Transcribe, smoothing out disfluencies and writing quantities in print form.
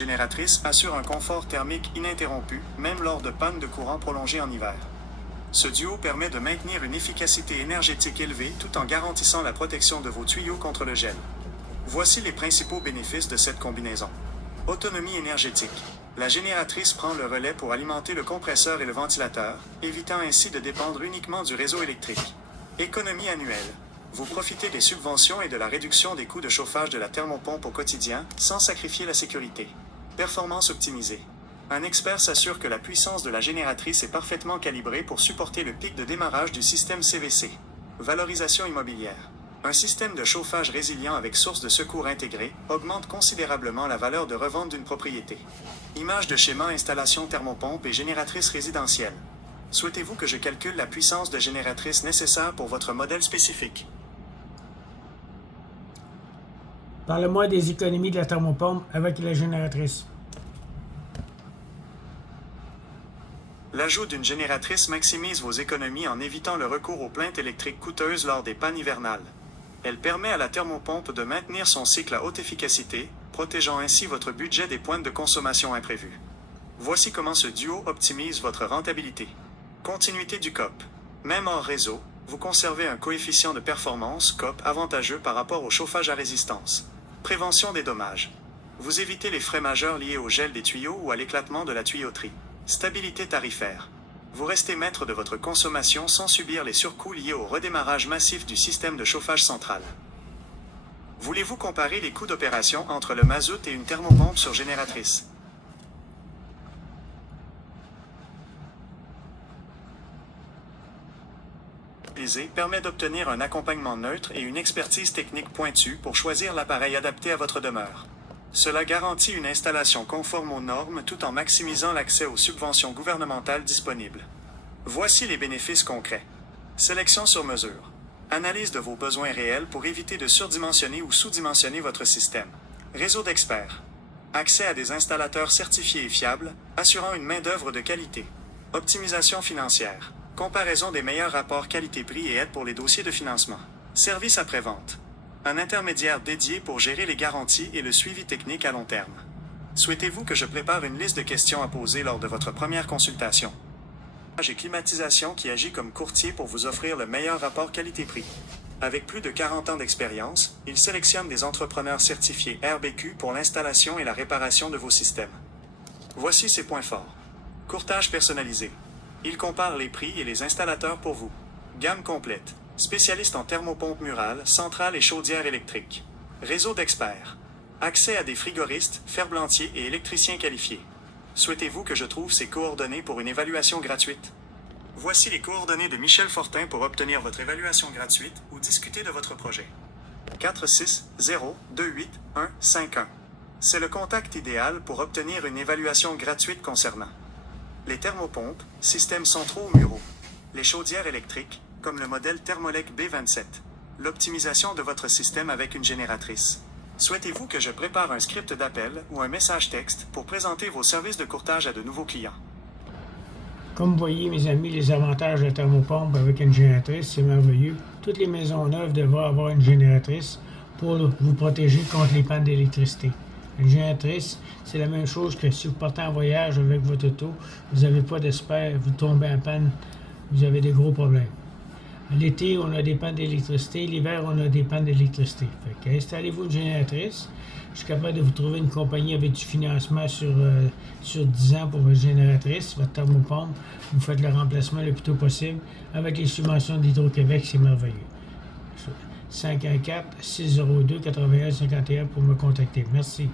Génératrice assure un confort thermique ininterrompu, même lors de pannes de courant prolongées en hiver. Ce duo permet de maintenir une efficacité énergétique élevée tout en garantissant la protection de vos tuyaux contre le gel. Voici les principaux bénéfices de cette combinaison. Autonomie énergétique. La génératrice prend le relais pour alimenter le compresseur et le ventilateur, évitant ainsi de dépendre uniquement du réseau électrique. Économie annuelle. Vous profitez des subventions et de la réduction des coûts de chauffage de la thermopompe au quotidien, sans sacrifier la sécurité. Performance optimisée. Un expert s'assure que la puissance de la génératrice est parfaitement calibrée pour supporter le pic de démarrage du système CVC. Valorisation immobilière. Un système de chauffage résilient avec source de secours intégrée augmente considérablement la valeur de revente d'une propriété. Image de schéma installation thermopompe et génératrice résidentielle. Souhaitez-vous que je calcule la puissance de génératrice nécessaire pour votre modèle spécifique? Parle-moi des économies de la thermopompe avec la génératrice. L'ajout d'une génératrice maximise vos économies en évitant le recours aux plaintes électriques coûteuses lors des pannes hivernales. Elle permet à la thermopompe de maintenir son cycle à haute efficacité, protégeant ainsi votre budget des pointes de consommation imprévues. Voici comment ce duo optimise votre rentabilité. Continuité du COP. Même hors réseau, vous conservez un coefficient de performance COP avantageux par rapport au chauffage à résistance. Prévention des dommages. Vous évitez les frais majeurs liés au gel des tuyaux ou à l'éclatement de la tuyauterie. Stabilité tarifaire. Vous restez maître de votre consommation sans subir les surcoûts liés au redémarrage massif du système de chauffage central. Voulez-vous comparer les coûts d'opération entre le mazout et une thermopompe sur génératrice? Permet d'obtenir un accompagnement neutre et une expertise technique pointue pour choisir l'appareil adapté à votre demeure. Cela garantit une installation conforme aux normes tout en maximisant l'accès aux subventions gouvernementales disponibles. Voici les bénéfices concrets. Sélection sur mesure. Analyse de vos besoins réels pour éviter de surdimensionner ou sous-dimensionner votre système. Réseau d'experts. Accès à des installateurs certifiés et fiables, assurant une main-d'œuvre de qualité. Optimisation financière. Comparaison des meilleurs rapports qualité-prix et aide pour les dossiers de financement. Service après-vente. Un intermédiaire dédié pour gérer les garanties et le suivi technique à long terme. Souhaitez-vous que je prépare une liste de questions à poser lors de votre première consultation? Et climatisation qui agit comme courtier pour vous offrir le meilleur rapport qualité-prix. Avec plus de 40 ans d'expérience, il sélectionne des entrepreneurs certifiés RBQ pour l'installation et la réparation de vos systèmes. Voici ses points forts. Courtage personnalisé. Il compare les prix et les installateurs pour vous. Gamme complète. Spécialiste en thermopompe murale, centrale et chaudière électrique. Réseau d'experts. Accès à des frigoristes, ferblantiers et électriciens qualifiés. Souhaitez-vous que je trouve ces coordonnées pour une évaluation gratuite? Voici les coordonnées de Michel Fortin pour obtenir votre évaluation gratuite ou discuter de votre projet. 460-28-151. C'est le contact idéal pour obtenir une évaluation gratuite concernant les thermopompes, systèmes centraux ou muraux, les chaudières électriques, comme le modèle Thermolec B27, l'optimisation de votre système avec une génératrice. Souhaitez-vous que je prépare un script d'appel ou un message texte pour présenter vos services de courtage à de nouveaux clients? Comme vous voyez, mes amis, les avantages de la thermopompe avec une génératrice, c'est merveilleux. Toutes les maisons neuves devraient avoir une génératrice pour vous protéger contre les pannes d'électricité. Une génératrice, c'est la même chose que si vous partez en voyage avec votre auto, vous n'avez pas d'espère, vous tombez en panne, vous avez des gros problèmes. L'été, on a des pannes d'électricité. L'hiver, on a des pannes d'électricité. Fait que installez-vous une génératrice. Je suis capable de vous trouver une compagnie avec du financement sur 10 ans pour votre génératrice, votre thermopompe. Vous faites le remplacement le plus tôt possible. Avec les subventions d'Hydro-Québec, c'est merveilleux. 514-602-8151 pour me contacter. Merci.